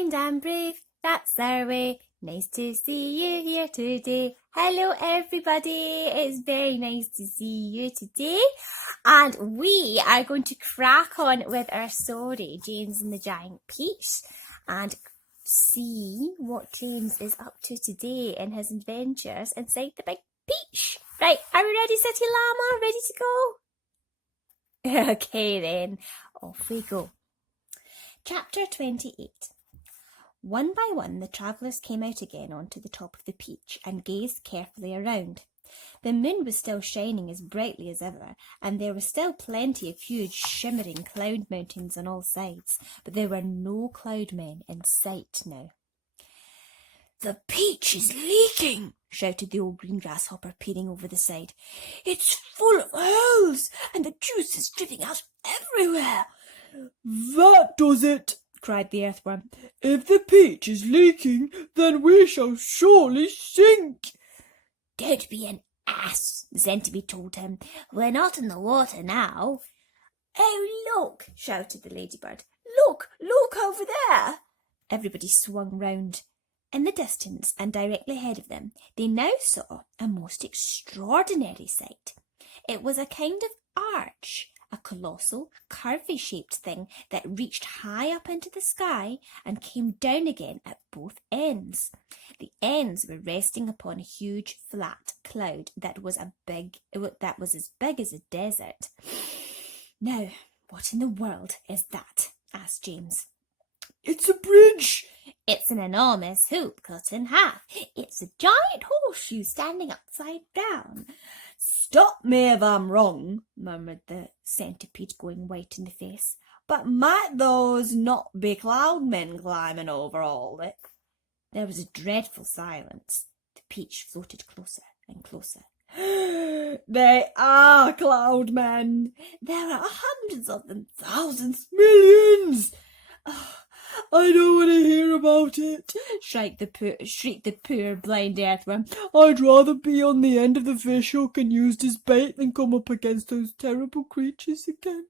kind and brave, that's our way. Nice to see you here today. Hello everybody, it's very nice to see you today. And we are going to crack on with our story, James and the Giant Peach, and see what James is up to today in his adventures inside the big peach. Right, are we ready, City Llama? Ready to go? Okay then, off we go. Chapter 28. One by one the travellers came out again onto the top of the peach and gazed carefully around. The moon was still shining as brightly as ever, and there was still plenty of huge shimmering cloud mountains on all sides, but there were no cloudmen in sight now. "The peach is leaking!" shouted the old green grasshopper, peering over the side. "It's full of holes, and the juice is dripping out everywhere." "That does it!" cried the earthworm. "If the peach is leaking, then we shall surely sink." "Don't be an ass," the centipede told him. "We're not in the water now." "Oh, look!" shouted the ladybird. Look over there!" Everybody swung round. In the distance and directly ahead of them, they now saw a most extraordinary sight. It was a kind of arch, a colossal, curvy-shaped thing that reached high up into the sky and came down again at both ends. The ends were resting upon a huge, flat cloud that was as big as a desert. "Now, what in the world is that?" asked James. "It's a bridge." "It's an enormous hoop cut in half. It's a giant horseshoe standing upside down." "Stop me if I'm wrong," murmured the centipede, going white in the face. "But might those not be cloudmen climbing over all it?" There was a dreadful silence. The peach floated closer and closer. "They are cloudmen. There are hundreds of them, thousands, millions. I don't want to hear about it," shrieked the poor blind earthworm. "I'd rather be on the end of the fish hook and used as bait than come up against those terrible creatures again."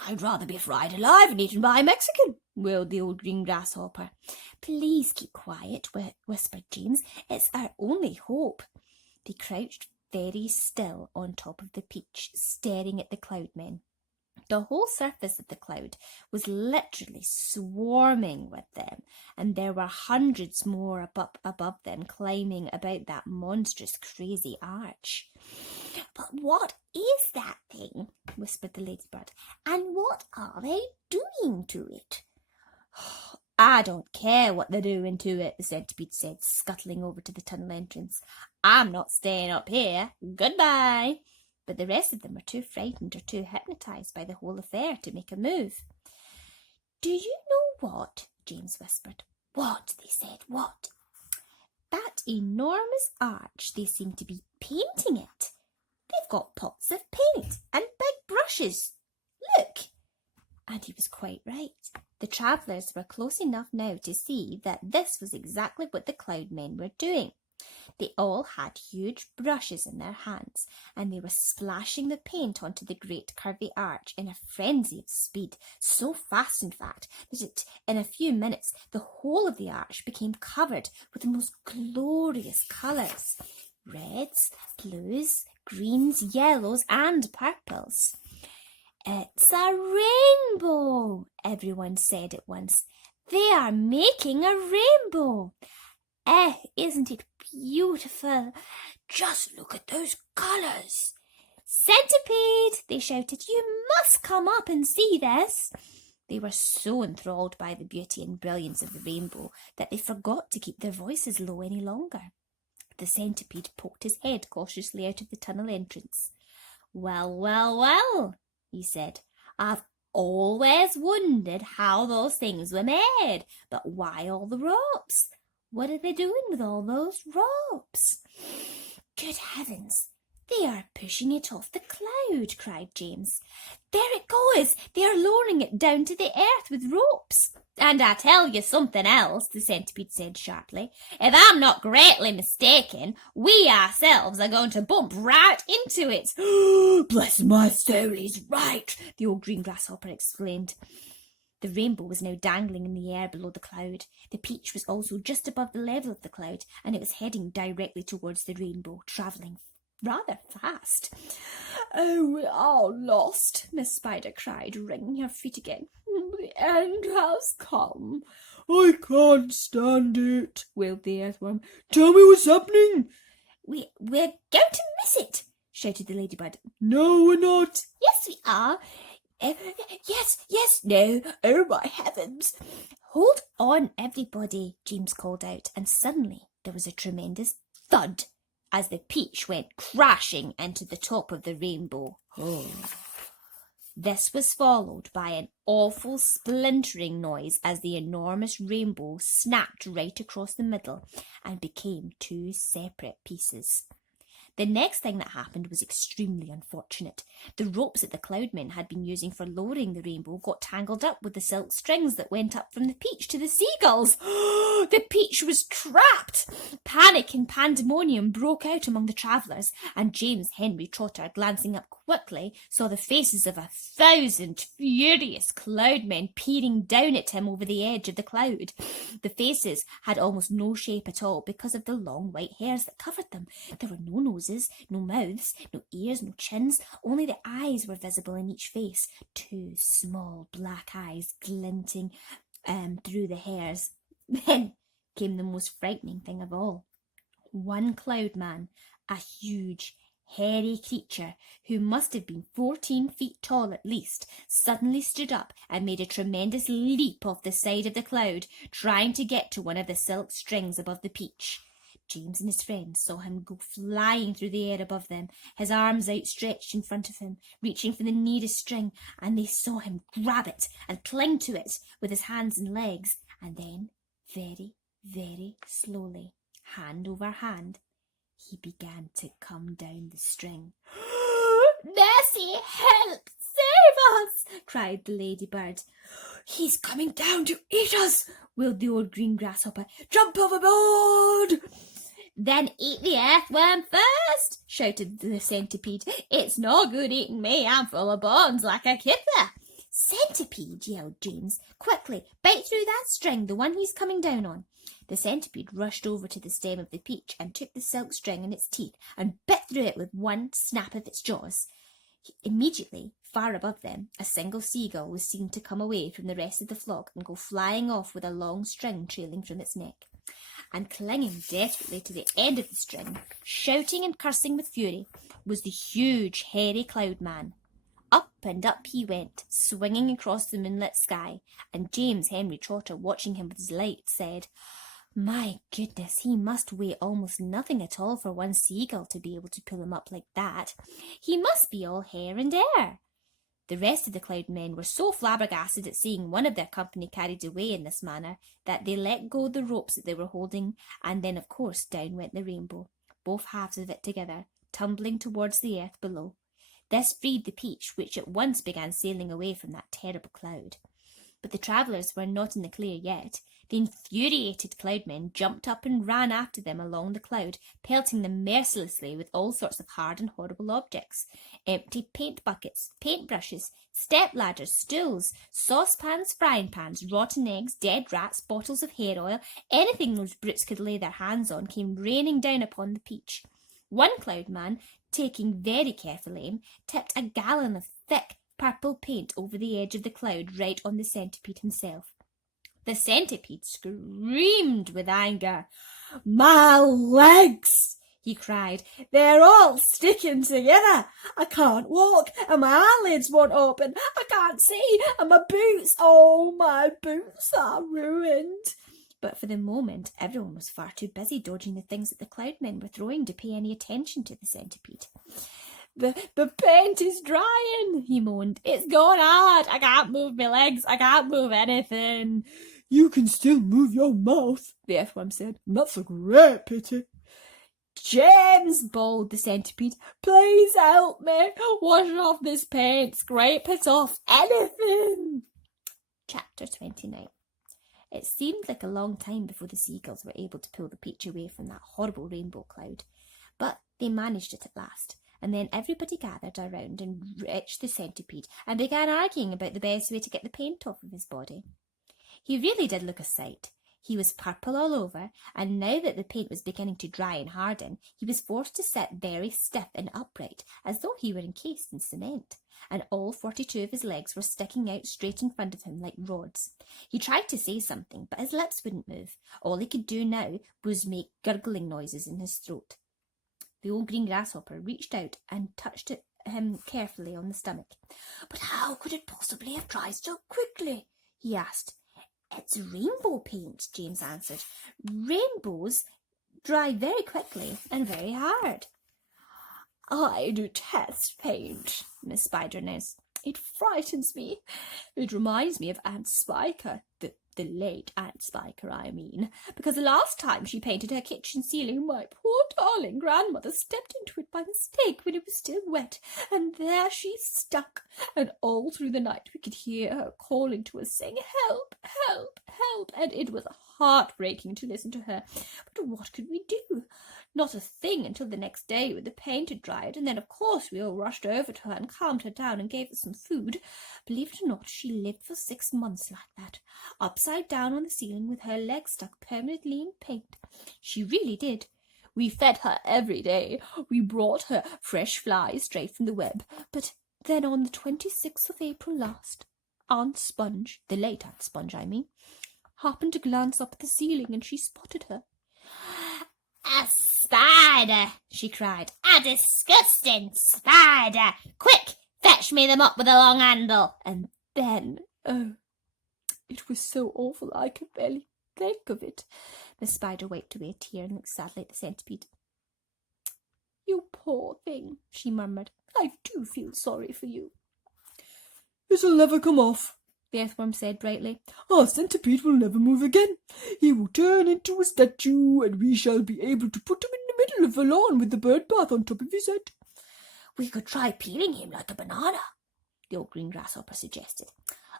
"I'd rather be fried alive and eaten by a Mexican," wailed the old green grasshopper. "Please keep quiet," whispered James. "It's our only hope." They crouched very still on top of the peach, staring at the cloudmen. The whole surface of the cloud was literally swarming with them, and there were hundreds more above them climbing about that monstrous, crazy arch. "But what is that thing?" whispered the ladybird. "And what are they doing to it?" "I don't care what they're doing to it," the centipede said, scuttling over to the tunnel entrance. "I'm not staying up here. Goodbye." But the rest of them were too frightened or too hypnotised by the whole affair to make a move. "Do you know what?" James whispered. "What?" they said. "What?" "That enormous arch, they seem to be painting it. They've got pots of paint and big brushes. Look!" And he was quite right. The travellers were close enough now to see that this was exactly what the cloudmen were doing. They all had huge brushes in their hands, and they were splashing the paint onto the great curvy arch in a frenzy of speed, so fast, in fact, that in a few minutes the whole of the arch became covered with the most glorious colours: reds, blues, greens, yellows, and purples. "It's a rainbow!" everyone said at once. "They are making a rainbow! Isn't it beautiful? Just look at those colours!" "Centipede!" they shouted. "You must come up and see this!" They were so enthralled by the beauty and brilliance of the rainbow that they forgot to keep their voices low any longer. The centipede poked his head cautiously out of the tunnel entrance. Well, he said. "I've always wondered how those things were made, but why all the ropes? What are they doing with all those ropes?" "Good heavens, they are pushing it off the cloud," cried James. "There it goes! They are lowering it down to the earth with ropes." "And I tell you something else," the centipede said sharply. "If I'm not greatly mistaken, we ourselves are going to bump right into it." "Bless my soul, he's right," the old green grasshopper exclaimed. The rainbow was now dangling in the air below the cloud. The peach was also just above the level of the cloud, and it was heading directly towards the rainbow, travelling rather fast. "Oh, we're all lost," Miss Spider cried, wringing her feet again. "The end has come." "I can't stand it," wailed the earthworm. "Tell me what's happening." We're going to miss it," shouted the ladybird. "No, we're not." "Yes, we are." Yes, no. Oh, my heavens." "Hold on, everybody," James called out, and suddenly there was a tremendous thud as the peach went crashing into the top of the rainbow. This was followed by an awful splintering noise as the enormous rainbow snapped right across the middle and became two separate pieces. The next thing that happened was extremely unfortunate. The ropes that the Cloudmen had been using for lowering the rainbow got tangled up with the silk strings that went up from the peach to the seagulls. The peach was trapped! Panic and pandemonium broke out among the travellers, and James Henry Trotter, glancing up quickly, saw the faces of 1,000 furious Cloudmen peering down at him over the edge of the cloud. The faces had almost no shape at all because of the long white hairs that covered them. There were no noses, no mouths, no ears, no chins. Only the eyes were visible in each face, two small black eyes glinting through the hairs. Then came the most frightening thing of all. One Cloudman, a huge, hairy creature who must have been 14 feet tall at least, suddenly stood up and made a tremendous leap off the side of the cloud, trying to get to one of the silk strings above the peach. James and his friends saw him go flying through the air above them, his arms outstretched in front of him, reaching for the nearest string, and they saw him grab it and cling to it with his hands and legs, and then, very, very slowly, hand over hand, he began to come down the string. "Mercy, help, save us!" cried the ladybird. "He's coming down to eat us," wailed the old green grasshopper. "Jump overboard!" "Then eat the earthworm first," shouted the centipede. "It's no good eating me, I'm full of bones like a kipper." "Centipede," yelled James. "Quickly, bite through that string, the one he's coming down on." The centipede rushed over to the stem of the peach and took the silk string in its teeth and bit through it with one snap of its jaws. Immediately, far above them, a single seagull was seen to come away from the rest of the flock and go flying off with a long string trailing from its neck. And clinging desperately to the end of the string, shouting and cursing with fury, was the huge, hairy Cloudman. Up and up he went, swinging across the moonlit sky, and James Henry Trotter, watching him with delight, said, "My goodness, he must weigh almost nothing at all for one seagull to be able to pull him up like that. He must be all hair and air." The rest of the Cloudmen were so flabbergasted at seeing one of their company carried away in this manner that they let go the ropes that they were holding, and then, of course, down went the rainbow, both halves of it together, tumbling towards the earth below. This freed the peach, which at once began sailing away from that terrible cloud. But the travellers were not in the clear yet. The infuriated Cloudmen jumped up and ran after them along the cloud, pelting them mercilessly with all sorts of hard and horrible objects. Empty paint buckets, paintbrushes, step ladders, stools, saucepans, frying pans, rotten eggs, dead rats, bottles of hair oil, anything those brutes could lay their hands on came raining down upon the peach. One Cloudman, taking very careful aim, tipped a gallon of thick purple paint over the edge of the cloud right on the centipede himself. The centipede screamed with anger. "My legs!" he cried. "They're all sticking together. I can't walk, and my eyelids won't open. I can't see, and my boots, oh, my boots are ruined." But for the moment, everyone was far too busy dodging the things that the Cloudmen were throwing to pay any attention to the centipede. The paint is drying," he moaned. "It's going hard. I can't move my legs. I can't move anything." "You can still move your mouth," the earthworm said. "And that's a great pity." "James," bawled the centipede, "please help me. Wash off this paint. Scrape it off. Anything." Chapter 29. It seemed like a long time before the seagulls were able to pull the peach away from that horrible rainbow cloud, but they managed it at last, and then everybody gathered around and reached the centipede and began arguing about the best way to get the paint off of his body. He really did look a sight. He was purple all over, and now that the paint was beginning to dry and harden, he was forced to sit very stiff and upright, as though he were encased in cement, and all 42 of his legs were sticking out straight in front of him like rods. He tried to say something, but his lips wouldn't move. All he could do now was make gurgling noises in his throat. The old green grasshopper reached out and touched him carefully on the stomach. "But how could it possibly have dried so quickly?" he asked. "It's rainbow paint," James answered. "Rainbows dry very quickly and very hard." "I detest paint," Miss Spider announced. "It frightens me. It reminds me of Aunt Spiker, the late Aunt Spiker, I mean, because the last time she painted her kitchen ceiling, my poor darling grandmother stepped into it by mistake when it was still wet, and there she stuck, and all through the night we could hear her calling to us, saying, 'Help, help, help,' and it was heartbreaking to listen to her. But what could we do? Not a thing until the next day when the paint had dried, and then of course we all rushed over to her and calmed her down and gave her some food. Believe it or not, she lived for 6 months like that, upside down on the ceiling with her legs stuck permanently in paint. She really did. We fed her every day. We brought her fresh flies straight from the web. But then on the 26th of April last, Aunt Sponge, the late Aunt Sponge, I mean, happened to glance up at the ceiling, and she spotted her. "A spider!" she cried. "A disgusting spider! Quick, fetch me the mop with a long handle!" And then, oh, it was so awful I could barely think of it. Miss Spider wiped away a tear and looked sadly at the centipede. "You poor thing," she murmured. "I do feel sorry for you." "It'll never come off," the earthworm said brightly. "Our centipede will never move again. He will turn into a statue, and we shall be able to put him in the middle of the lawn with the bird bath on top of his head." "We could try peeling him like a banana," the old green grasshopper suggested.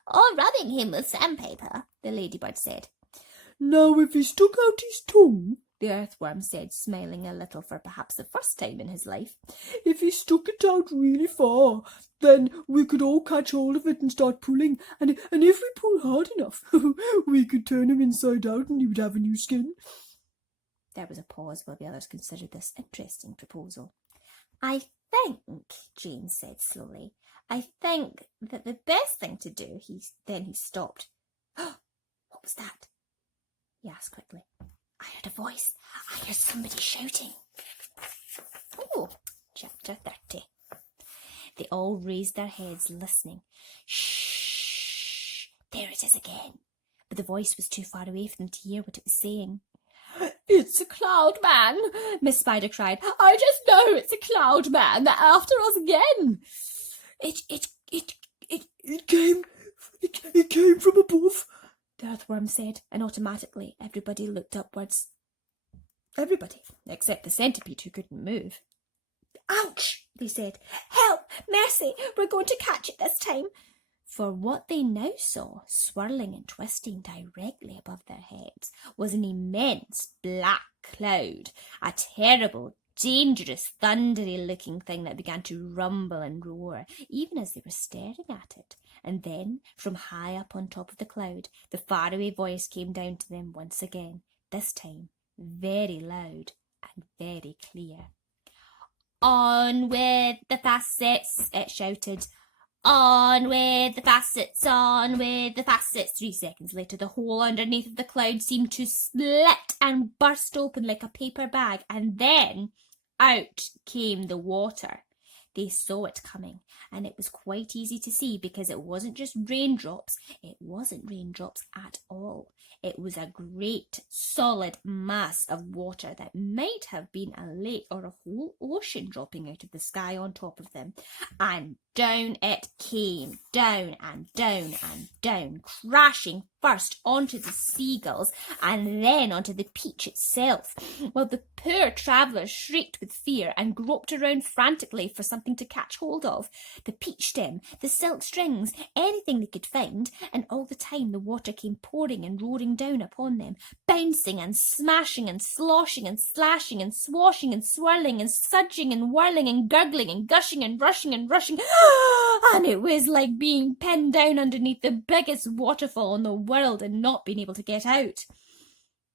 "Or rubbing him with sandpaper," the ladybird said. "Now if he stuck out his tongue," the earthworm said, smiling a little for perhaps the first time in his life, "if he stuck it out really far, then we could all catch hold of it and start pulling, and if we pull hard enough, we could turn him inside out and he would have a new skin." There was a pause while the others considered this interesting proposal. "I think," James said slowly, "I think that the best thing to do..." Then he stopped. "What was that?" he asked quickly. "I heard a voice. I heard somebody shouting." Oh, chapter 30. They all raised their heads, listening. Shh! There it is again. But the voice was too far away for them to hear what it was saying. "It's a cloud man!" Miss Spider cried. "I just know it's a cloud man. They're after us again." It came from above," the earthworm said, and automatically everybody looked upwards. Everybody, except the centipede, who couldn't move. "Ouch!" they said. "Help! Mercy! We're going to catch it this time." For what they now saw, swirling and twisting directly above their heads, was an immense black cloud, a terrible, dangerous, thundery-looking thing that began to rumble and roar, even as they were staring at it. And then, from high up on top of the cloud, the faraway voice came down to them once again, this time very loud and very clear. "On with the facets," it shouted. "On with the facets, on with the facets." 3 seconds later, the hole underneath of the cloud seemed to split and burst open like a paper bag, and then out came the water. They saw it coming, and it was quite easy to see because it wasn't just raindrops. It wasn't raindrops at all. It was a great, solid mass of water that might have been a lake or a whole ocean dropping out of the sky on top of them. And down it came, down and down and down, crashing first onto the seagulls and then onto the peach itself, while the poor travellers shrieked with fear and groped around frantically for something to catch hold of. The peach stem, the silk strings, anything they could find, and all the time the water came pouring and roaring down upon them, bouncing and smashing and sloshing and slashing and swashing and swirling and sudging and whirling and gurgling and gushing and rushing and rushing. And it was like being pinned down underneath the biggest waterfall in the world and not being able to get out.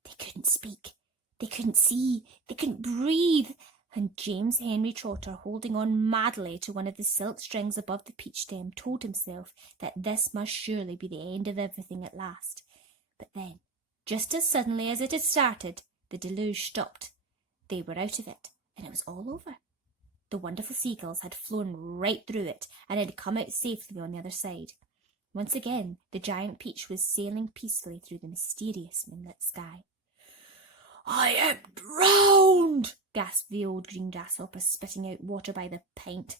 They couldn't speak, they couldn't see, they couldn't breathe, and James Henry Trotter, holding on madly to one of the silk strings above the peach stem, told himself that this must surely be the end of everything at last. But then, just as suddenly as it had started, the deluge stopped. They were out of it, and it was all over. The wonderful seagulls had flown right through it and had come out safely on the other side. Once again, the giant peach was sailing peacefully through the mysterious moonlit sky. "I am drowned!" gasped the old green grasshopper, spitting out water by the pint.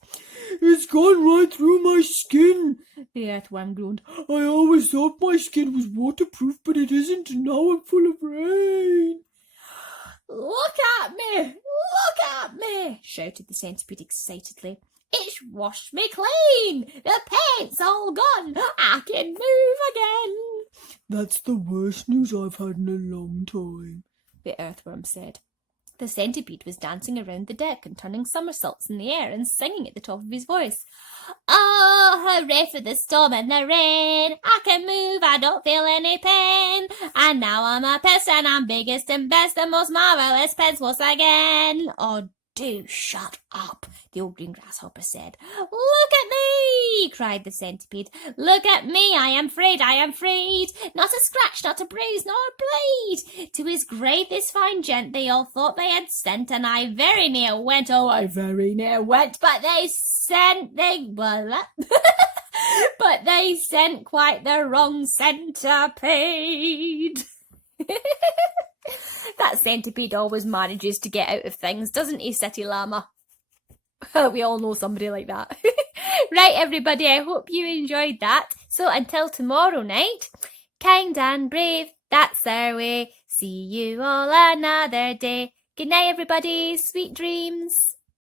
"It's gone right through my skin," the earthworm groaned. "I always thought my skin was waterproof, but it isn't, and now I'm full of rain." "Look at me! Look at me!" shouted the centipede excitedly. "It's washed me clean! The paint's all gone! I can move again!" "That's the worst news I've had in a long time," the earthworm said. The centipede was dancing around the deck and turning somersaults in the air and singing at the top of his voice. "Oh, hooray for the storm and the rain! I can move, I don't feel any pain. And now I'm a pest and I'm biggest and best, the most marvellous pest once again." "Oh, do shut up," the old green grasshopper said. "Look at me!" cried the centipede. "Look at me! I am freed, I am freed! Not a scratch, not a bruise, nor a bleed! To his grave this fine gent they all thought they had sent, and I very near went, oh, I very near went, but they sent but they sent quite the wrong centipede." That centipede always manages to get out of things, doesn't he, City Llama? We all know somebody like that. Right, everybody, I hope you enjoyed that. So until tomorrow night, kind and brave, that's our way. See you all another day. Good night, everybody. Sweet dreams.